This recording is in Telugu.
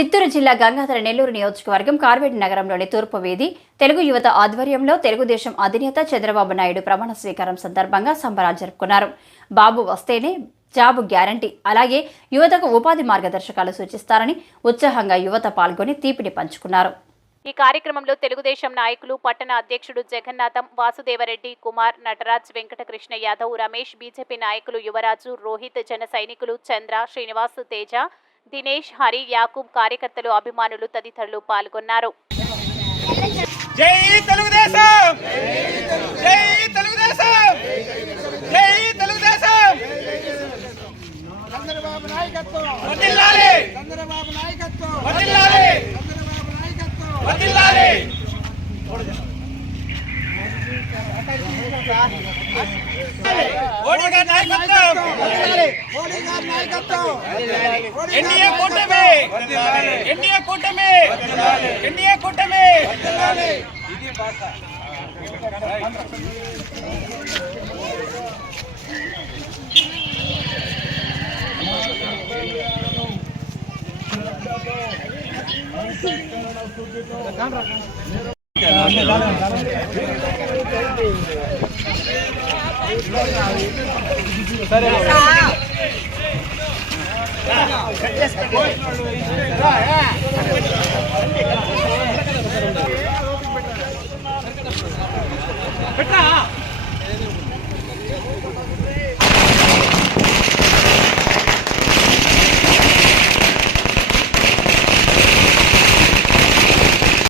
చిత్తూరు జిల్లా గంగాధర నెల్లూరు నియోజకవర్గం కార్వేటి నగరంలోని తూర్పు వీధి తెలుగు యువత ఆధ్వర్యంలో తెలుగుదేశం అధినేత చంద్రబాబు నాయుడు ప్రమాణ స్వీకారం సందర్భంగా సంబరాలు జరుపుకున్నారు. బాబు వస్తేనే జాబు గ్యారంటీ, అలాగే యువతకు ఉపాధి మార్గదర్శకాలు సూచిస్తారని ఉత్సాహంగా యువత పాల్గొని తీపిని పంచుకున్నారు. ఈ కార్యక్రమంలో తెలుగుదేశం నాయకులు పట్టణ అధ్యక్షుడు జగన్నాథం, వాసుదేవరెడ్డి, కుమార్, నటరాజ్, వెంకటకృష్ణ యాదవ్, రమేష్, బీజేపీ నాయకులు యువరాజు, రోహిత్, జన సైనికులు చంద్ర, శ్రీనివాస్, తేజ, దినేష్, హరి, యాకూబ్, కార్యకర్తలు, అభిమానులు తదితరులు పాల్గొన్నారు. జై తెలుగుదేశం, జై తెలుగుదేశం, జై తెలుగుదేశం. చంద్రబాబు నాయకత్వం వర్ధిల్లాలి, చంద్రబాబు నాయకత్వం వర్ధిల్లాలి, చంద్రబాబు నాయకత్వం వర్ధిల్లాలి. మోడీ గారి నాయకత్వం, మోడీ గారి నాయకత్వం, ఎన్డీఏ కూటమి, ఎన్డీఏ కూటమి, ఎన్డీఏ కూటమి. ఇది భాష. సరే